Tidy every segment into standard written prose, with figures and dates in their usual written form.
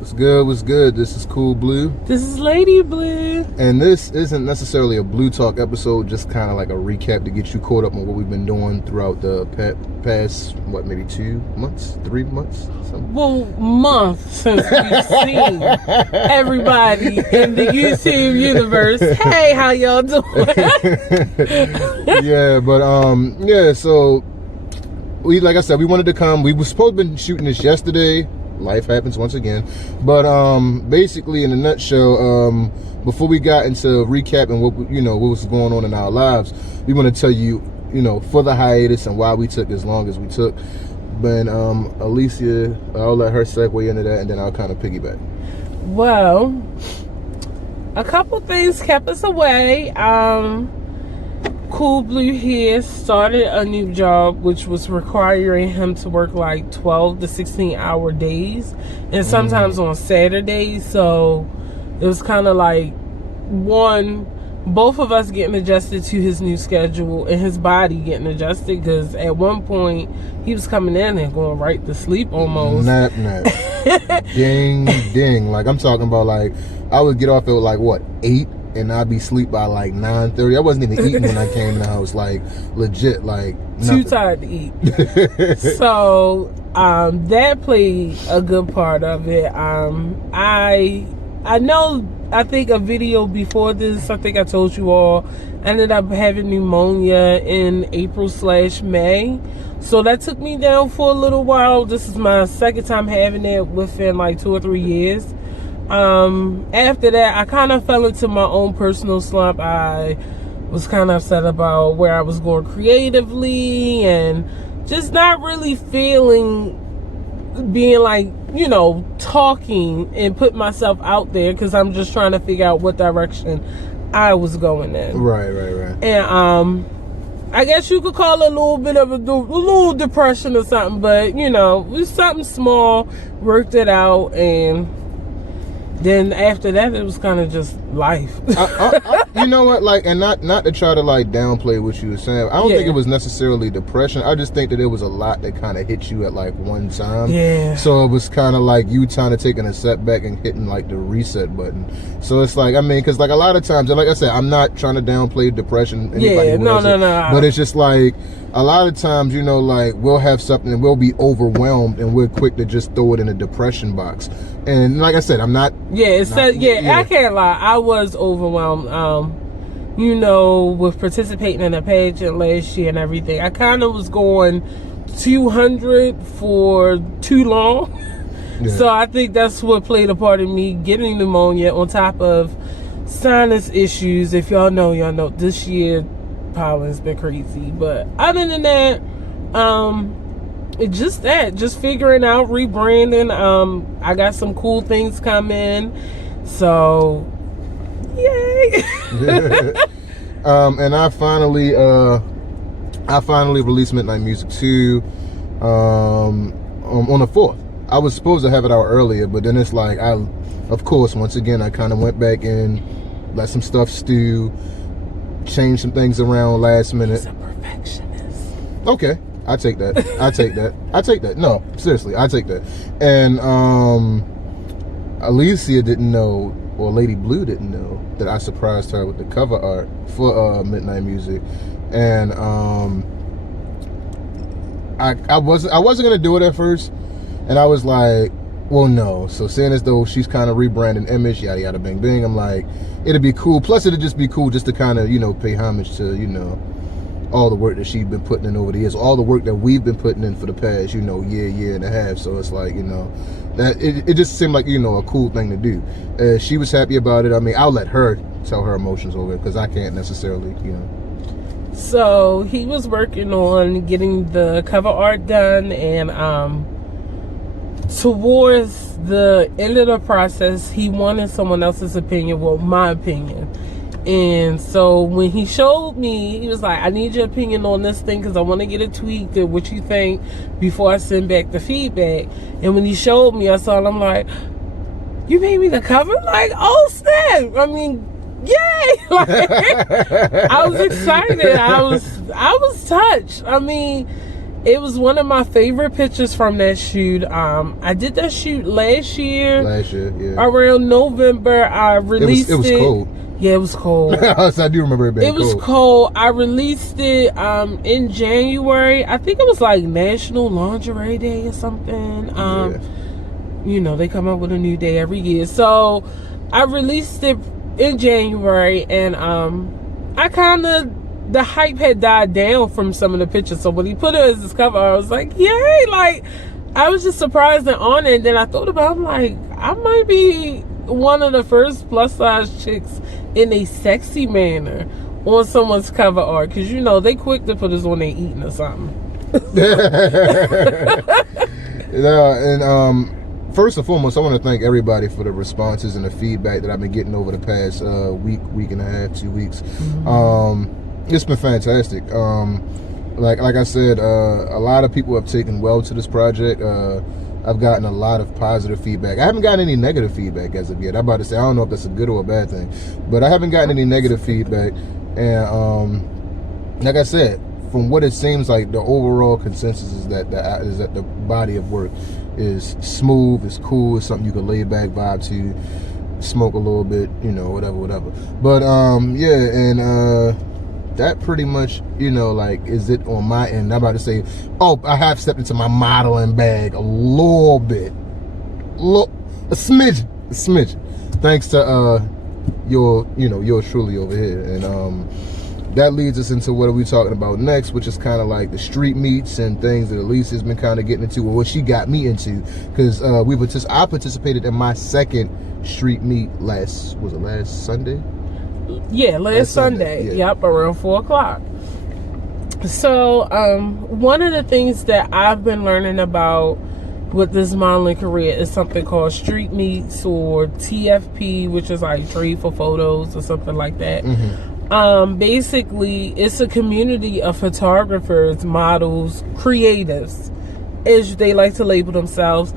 What's good? What's good? This is Cool Blue. This is Lady Blue. And this isn't necessarily a Blue Talk episode, just kind of like a recap to get you caught up on what we've been doing throughout the past, maybe 2 months, 3 months? Something. Well, month since we've seen everybody in the YouTube universe. Hey, how y'all doing? So like I said, we wanted to come. We were supposed to be shooting this yesterday. Life happens once again, but basically in a nutshell, before we got into recapping what was going on in our lives, we want to tell you, for the hiatus and why we took as long as we took. But Alicia, I'll let her segue into that, and then I'll kind of piggyback. Well, a couple things kept us away. Cool Blue here started a new job, which was requiring him to work like 12 to 16 hour days, and sometimes on Saturdays. So it was kind of like both of us getting adjusted to his new schedule and his body getting adjusted, because at one point he was coming in and going right to sleep almost. Nap. Ding ding. Like I'm talking about, like I would get off at like 8, and I'd be asleep by like 9:30. I wasn't even eating when I came in the house, like legit, like nothing. Too tired to eat. So that played a good part of it. I think a video before this, I think I told you all, I ended up having pneumonia in April/May. So that took me down for a little while. This is my second time having it within like 2 or 3 years. After that, I kind of fell into my own personal slump. I was kind of upset about where I was going creatively, and just not really feeling being like, talking and put myself out there, because I'm just trying to figure out what direction I was going in. Right. And I guess you could call it a little bit of a little depression or something, but it was something small. Worked it out, and then after that, it was kind of just life. You know what? Like, and not to try to like downplay what you were saying. I don't think it was necessarily depression. I just think that there was a lot that kind of hit you at like one time. Yeah. So it was kind of like you trying to taking a setback and hitting like the reset button. So it's like, because like a lot of times, and like I said, I'm not trying to downplay depression. No. But it's just like a lot of times, like we'll have something and we'll be overwhelmed, and we're quick to just throw it in a depression box. And like I said, I'm not. I can't lie. I was overwhelmed. With participating in a pageant last year and everything, I kind of was going 200 for too long. Yeah. So I think that's what played a part in me getting pneumonia, on top of sinus issues. If y'all know, this year pollen's been crazy. But other than that, just figuring out, rebranding. I got some cool things coming, so yay. And I finally released Midnight Music 2 on the 4th. I was supposed to have it out earlier, but then it's like, of course, once again, I kind of went back and let some stuff stew, changed some things around last minute. He's a perfectionist. Okay. I take that. No, seriously, I take that. And Alicia didn't know, or Lady Blue didn't know, that I surprised her with the cover art for Midnight Music. And I wasn't gonna do it at first, and I was like, well, no. So saying as though she's kind of rebranding image, yada yada bang bang, I'm like, it'd be cool. Plus it'd just be cool just to kind of pay homage to all the work that she's been putting in over the years, all the work that we've been putting in for the past, year and a half. So it's like, that it just seemed like, a cool thing to do. She was happy about it. I mean, I'll let her tell her emotions over it, because I can't necessarily, So he was working on getting the cover art done, and towards the end of the process, he wanted someone else's opinion, well, my opinion. And so when he showed me, he was like, I need your opinion on this thing, because I want to get it tweaked and what you think before I send back the feedback. And when he showed me, I saw it, I'm like, you made me the cover? Like, oh snap. I mean, yay. Like, I was excited. I was touched. I mean, It was one of my favorite pictures from that shoot. I did that shoot last year. Yeah. Around November, I released it. It was cold. Yeah, it was cold. I do remember it being cold. It was cold. I released it in January. I think it was like National Lingerie Day or something. You know, they come up with a new day every year. So I released it in January, and I kind of, the hype had died down from some of the pictures. So when he put it as his cover, I was like, yay! Like, I was just surprised and honored. And then I thought about it, I'm like, I might be one of the first plus size chicks in a sexy manner on someone's cover art, because you know they quick to put us on they eating or something. And first and foremost, I want to thank everybody for the responses and the feedback that I've been getting over the past week and a half, 2 weeks. It's been fantastic. Like I said, a lot of people have taken well to this project. I've gotten a lot of positive feedback. I haven't gotten any negative feedback as of yet. I'm about to say, I don't know if that's a good or a bad thing, but I haven't gotten any negative feedback. And like I said, from what it seems like, the overall consensus is that the body of work is smooth, it's cool, it's something you can lay back, vibe to, smoke a little bit, you know, whatever. But yeah, and that pretty much, you know, like, is it on my end. I'm about to say, oh, I have stepped into my modeling bag a little bit, a smidge, thanks to yours truly over here. And that leads us into what are we talking about next, which is kind of like the street meets and things that Elise has been kind of getting into, or what she got me into, because I participated in my second street meet last Sunday. Yeah, last Sunday. Yeah. Yep, around 4 o'clock. So one of the things that I've been learning about with this modeling career is something called street meets, or TFP, which is like trade for photos or something like that. Basically, it's a community of photographers, models, creatives, as they like to label themselves,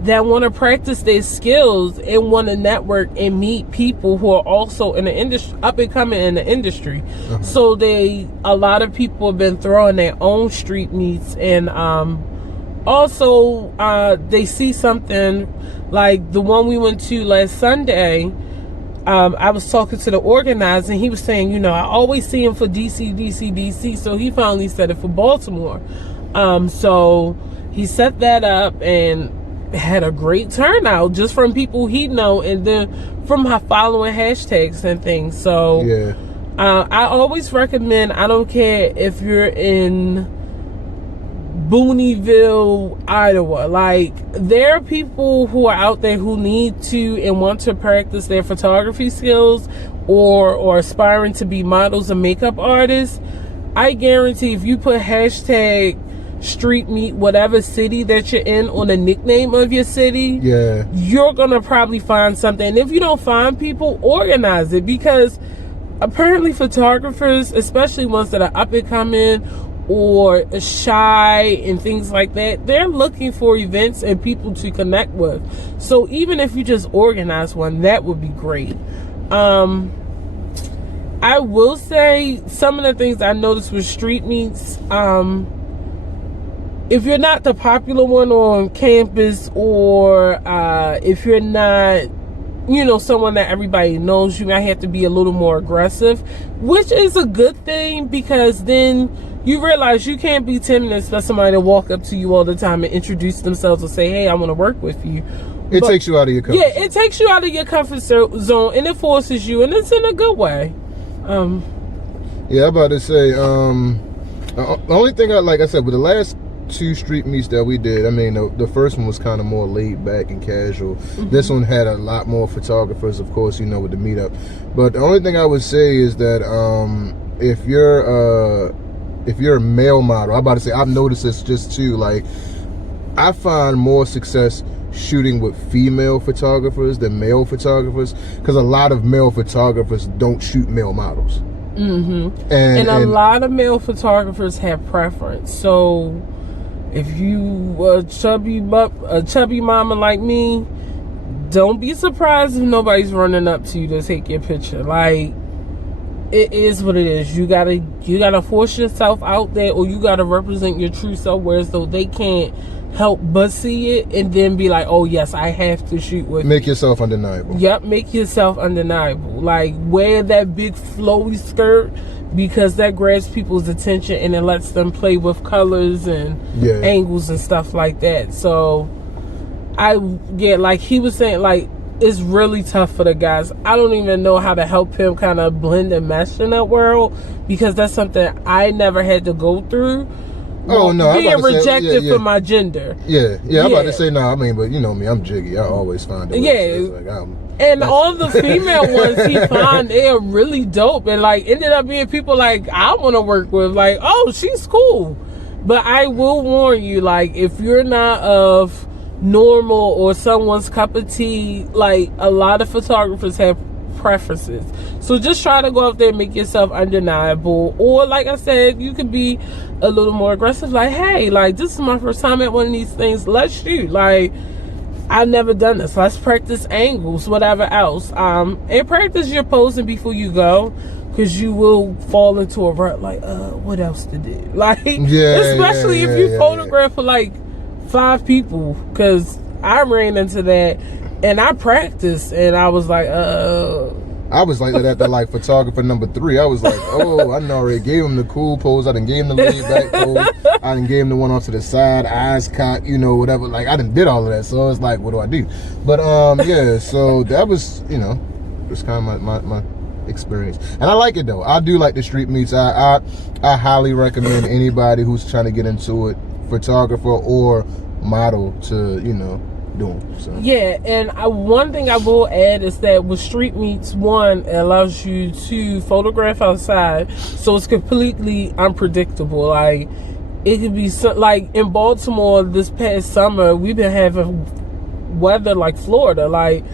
that want to practice their skills and want to network and meet people who are also in the industry, up and coming in the industry. So a lot of people have been throwing their own street meets, and also they see something like the one we went to last Sunday. I was talking to the organizer, and he was saying, you know, I always see him for DC. So he finally set it for Baltimore. So he set that up and had a great turnout just from people he know, and then from following hashtags and things. So yeah, I always recommend, I don't care if you're in Booneyville, Iowa, like, there are people who are out there who need to and want to practice their photography skills, or aspiring to be models and makeup artists. I guarantee if you put hashtag street meet whatever city that you're in on the nickname of your city, yeah, you're gonna probably find something. And if you don't find people, organize it, because apparently photographers, especially ones that are up and coming or shy and things like that, they're looking for events and people to connect with. So even if you just organize one, that would be great. I will say some of the things I noticed with street meets, if you're not the popular one on campus, or if you're not, you know, someone that everybody knows, you might have to be a little more aggressive, which is a good thing, because then you realize you can't be timid for somebody to walk up to you all the time and introduce themselves and say, hey, I want to work with you. It takes you out of your comfort zone. Yeah, it takes you out of your comfort zone, and it forces you, and it's in a good way. Yeah, I'm about to say, the only thing like I said, with the last 2 street meets that we did, I mean, the first one was kind of more laid back and casual. This one had a lot more photographers, of course, you know, with the meetup. But the only thing I would say is that if you're a male model, I'm about to say, I've noticed this just too, like, I find more success shooting with female photographers than male photographers, because a lot of male photographers don't shoot male models. And a lot of male photographers have preference. So if you a chubby mama like me, don't be surprised if nobody's running up to you to take your picture. Like, it is what it is. You gotta force yourself out there, or you gotta represent your true self, where so they can't help but see it and then be like, oh yes, I have to shoot with Make yourself undeniable. Yep, make yourself undeniable. Like, wear that big flowy skirt, because that grabs people's attention and it lets them play with colors and angles and stuff like that. So like he was saying, like, it's really tough for the guys. I don't even know how to help him kind of blend and mesh in that world, because that's something I never had to go through. Oh no, being rejected for my gender. I'm about to say no. I mean, but you know me, I'm jiggy. I always find it. And all the female ones he found, they are really dope, and like ended up being people like I want to work with. Like, oh, she's cool. But I will warn you, like, if you're not of normal or someone's cup of tea, like, a lot of photographers have preferences. So just try to go out there and make yourself undeniable. Or like I said, you could be a little more aggressive, like, hey, like, this is my first time at one of these things, let's shoot. Like, I've never done this, let's practice angles, whatever else. And practice your posing before you go, because you will fall into a rut, like, what else to do? Like, especially if you photograph for like 5 people, because I ran into that and I practiced and I was like, I was like that at the like photographer number 3. I was like, oh, I done already gave him the cool pose. I done gave him the laid back pose. I done gave him the one off to the side, eyes cocked, you know, whatever. Like, I done did all of that. So it's like, what do I do? But yeah, so that was, you know, just kind of my experience. And I like it though. I do like the street meets. I highly recommend anybody who's trying to get into it, photographer or model, to, you know, doing. So. Yeah, and one thing I will add is that with street meets, one, it allows you to photograph outside, so it's completely unpredictable. Like, it could be like in Baltimore this past summer, we've been having weather like Florida, like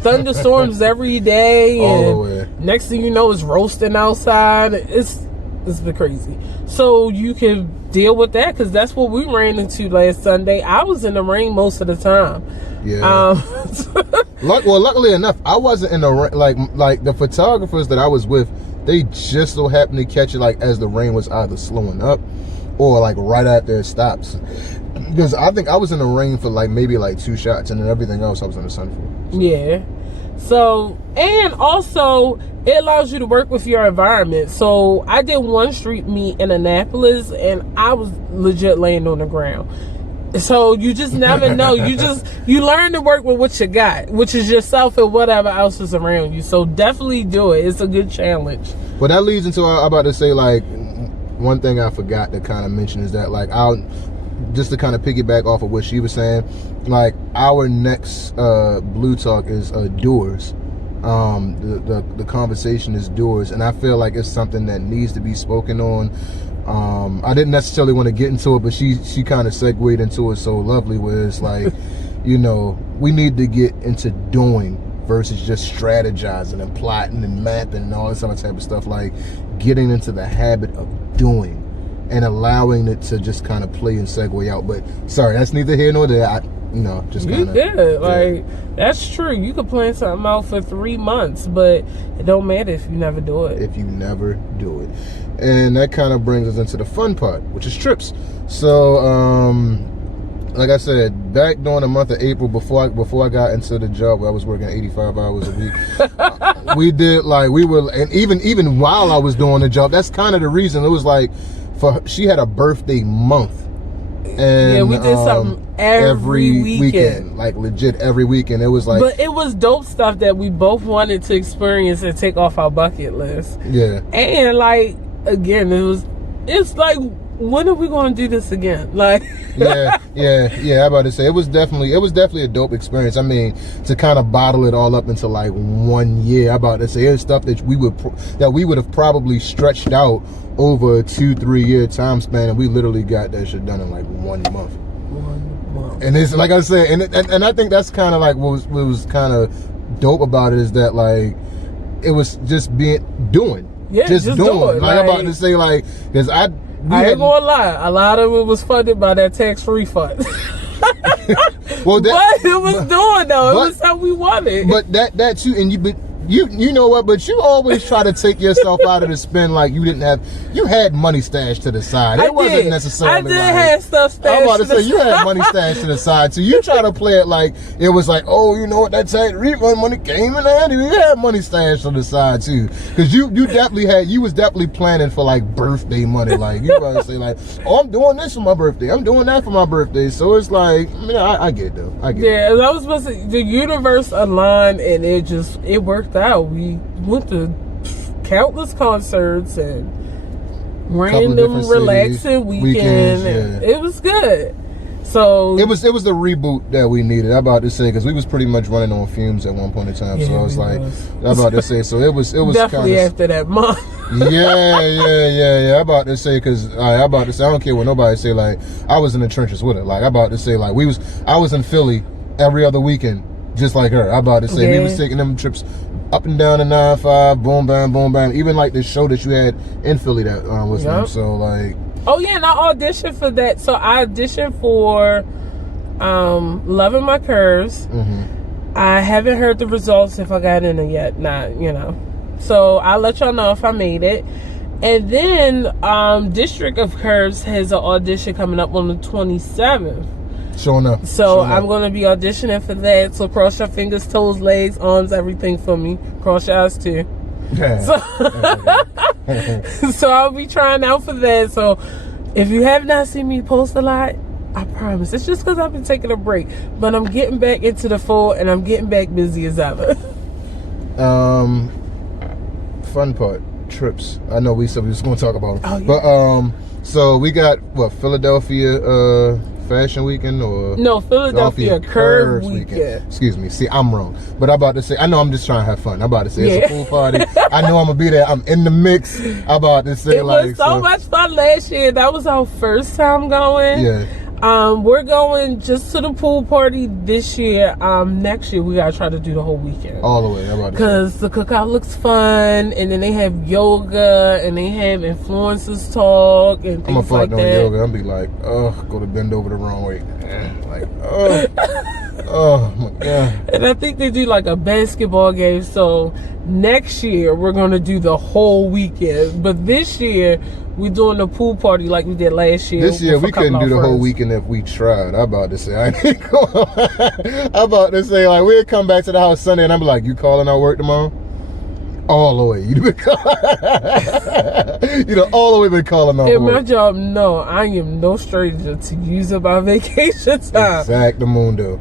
thunderstorms every day, and next thing you know, it's roasting outside. It's been crazy. So you can deal with that, because that's what we ran into last Sunday. I was in the rain most of the time. Well, luckily enough, I wasn't in the rain. Like the photographers that I was with, they just so happened to catch it like as the rain was either slowing up or like right after it stops. Because I think I was in the rain for like maybe like 2 shots, and then everything else I was in the sun for. So. Yeah. So, and also it allows you to work with your environment. So I did one street meet in Annapolis and I was legit laying on the ground. So you just never know. You learn to work with what you got, which is yourself and whatever else is around you. So definitely do it. It's a good challenge. Well, that leads into, I'm about to say, like, one thing I forgot to kind of mention is that, like, just to kind of piggyback off of what she was saying, like, our next Blue Talk is doers. The conversation is doers, and I feel like it's something that needs to be spoken on. I didn't necessarily want to get into it, but she kind of segued into it so lovely, where it's like, you know, we need to get into doing versus just strategizing and plotting and mapping and all this other type of stuff. Like, getting into the habit of doing and allowing it to just kind of play and segue out. But sorry, that's neither here nor there. Just kind of. Like, that's true. You could plan something out for 3 months, but it don't matter if you never do it. If you never do it. And that kind of brings us into the fun part, which is trips. So, like I said, back during the month of April, before I got into the job where I was working 85 hours a week, we did, like, and even while I was doing the job, that's kind of the reason. It was like, she had a birthday month. And we did something every weekend. Like, legit every weekend. It was like, but it was dope stuff that we both wanted to experience and take off our bucket list. Yeah. And like, again, it's like, when are we going to do this again? Like, yeah. I'm about to say, it was definitely a dope experience. I mean, to kind of bottle it all up into like 1 year. I'm about to say, it's stuff that we would have probably stretched out over a 2-3 year time span, and we literally got that shit done in like 1 month. 1 month. And it's like I said, and I think that's kind of like what was kind of dope about it, is that, like, it was just doing. Yeah, just doing. Like, I'm about to say, like, because I ain't gonna lie, a lot of it was funded by that tax refund. Well, but it was doing though. It was how we wanted. But that too, and You know what? But you always try to take yourself out of the spin like you didn't have. You had money stashed to the side. It wasn't necessarily. I did have stuff stashed. I'm about to say you had money stashed to the side. So you try to play it like it was like, oh, you know what? That tax refund money came in handy. You had money stashed to the side too, because you definitely had. You was definitely planning for like birthday money. Like you about to say like, oh, I'm doing this for my birthday. I'm doing that for my birthday. So it's like, I mean, I get it though. I get it. Yeah, I was supposed to. The universe aligned, and it worked out. We went to countless concerts and random relaxing weekends. Yeah. It was good. So it was the reboot that we needed. I'm about to say, because we was pretty much running on fumes at one point in time. Yeah, so I was like, I'm about to say, so it was definitely kinda, after that month. yeah. I'm about to say, because I don't care what nobody say. Like I was in the trenches with it. Like I'm about to say, like I was in Philly every other weekend, just like her. I'm about to say, we was taking them trips up and down the 9-5, boom, bam. Even like the show that you had in Philly that was them. So like, oh yeah, and I auditioned for that. So I auditioned for Loving My Curves. Mm-hmm. I haven't heard the results if I got in it yet. So I'll let y'all know if I made it. And then District of Curves has an audition coming up on the 27th. Sure enough. So I'm going to be auditioning for that. So cross your fingers, toes, legs, arms, everything for me. Cross your eyes too. Yeah. So I'll be trying out for that. So if you have not seen me post a lot, I promise. It's just because I've been taking a break. But I'm getting back into the fold and I'm getting back busy as ever. Fun part. Trips. I know we said we was going to talk about them. Oh, yeah. But so we got Philadelphia Fashion Weekend or no, Philadelphia Curve Weekend. Excuse me. See, I'm wrong. But I'm about to say, I know I'm just trying to have fun. I'm about to say it's a pool party. I know I'm gonna be there. I'm in the mix. I'm about to say it was so much fun last year. That was our first time going. Yeah. We're going just to the pool party this year. Next year we gotta try to do the whole weekend. All the way. Because the cookout looks fun, and then they have yoga, and they have influencers talk, and things like that. I'm doing yoga. I'll be like, go to bend over the wrong way. Like, oh my God. And I think they do like a basketball game. So next year we're gonna do the whole weekend. But this year we're doing the pool party like we did last year. This year we couldn't do the whole weekend if we tried. I'm about to say, I ain't going. I'm about to say, like, we'd come back to the house Sunday and I'm like, you calling out work tomorrow? All the way. All the way been calling out work. In my job, no, I am no stranger to using my vacation time. Exactamundo.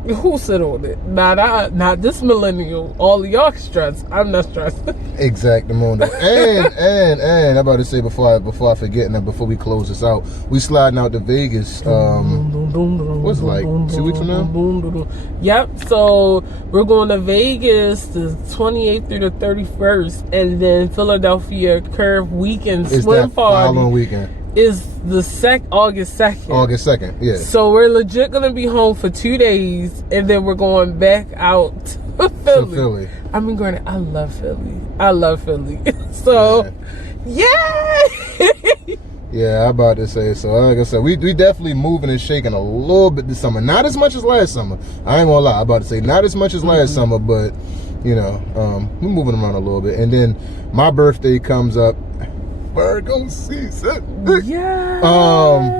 Who sit on it? Not this millennial. All of y'all stressed. I'm not stressed. Exactamundo. And I'm about to say before I forget, and before we close this out, we sliding out to Vegas. What's it, like 2 weeks from now? Yep. So we're going to Vegas the 28th through the 31st, and then Philadelphia Curve Weekend swim party. Following weekend. Is the August 2nd. August 2nd, yeah. So we're legit gonna be home for 2 days, and then we're going back out to Philly. I mean, granted, I love Philly. So, yeah. Yeah, I'm about to say. So, like I said, we definitely moving and shaking a little bit this summer. Not as much as last summer. I ain't gonna lie. I'm about to say not as much as last summer, but we're moving around a little bit. And then my birthday comes up. Virgo season. Yeah.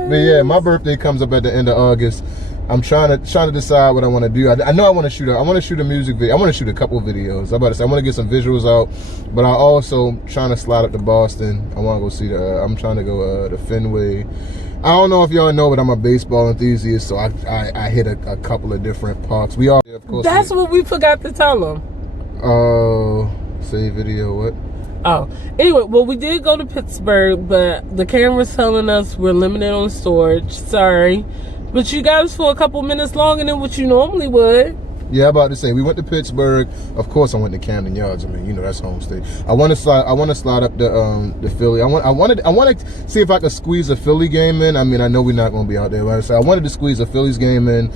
But yeah, my birthday comes up at the end of August. I'm trying to decide what I want to do. I know I want to shoot a music video. I want to shoot a couple videos. I'm about to say I want to get some visuals out, but I also trying to slide up to Boston. I want to go see I'm trying to go to Fenway. I don't know if y'all know, but I'm a baseball enthusiast, so I hit a couple of different parks. We all, of course. That's what we forgot to tell them. Say video what? Oh, anyway, well, we did go to Pittsburgh, but the camera's telling us we're limited on storage. Sorry. But you got us for a couple minutes longer than what you normally would. Yeah, I'm about to say, we went to Pittsburgh. Of course, I went to Camden Yards. I mean, that's home state. I want to slide up the Philly. I want to see if I could squeeze a Philly game in. I mean, I know we're not going to be out there, but I wanted to squeeze a Phillies game in.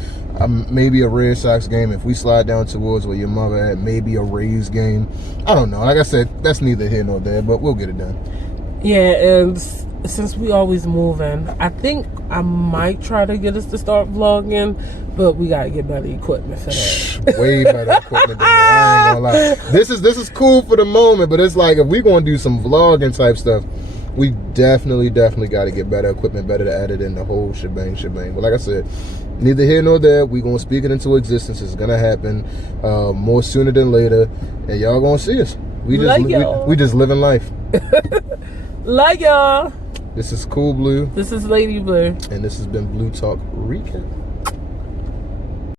Maybe a Red Sox game. If we slide down towards where your mother at, maybe a Rays game. I don't know. Like I said, that's neither here nor there, but we'll get it done. Yeah, and since we always moving, I think I might try to get us to start vlogging, but we gotta get better equipment for that. Way better equipment than that. I ain't gonna lie. This is cool for the moment, but it's like if we gonna do some vlogging type stuff, we definitely got to get better equipment, better to edit in the whole shebang. But like I said, neither here nor there. We gonna speak it into existence. It's gonna happen more sooner than later, and y'all gonna see us. We just living life. Like y'all. This is Cool Blue. This is Lady Blue. And this has been Blue Talk Recap.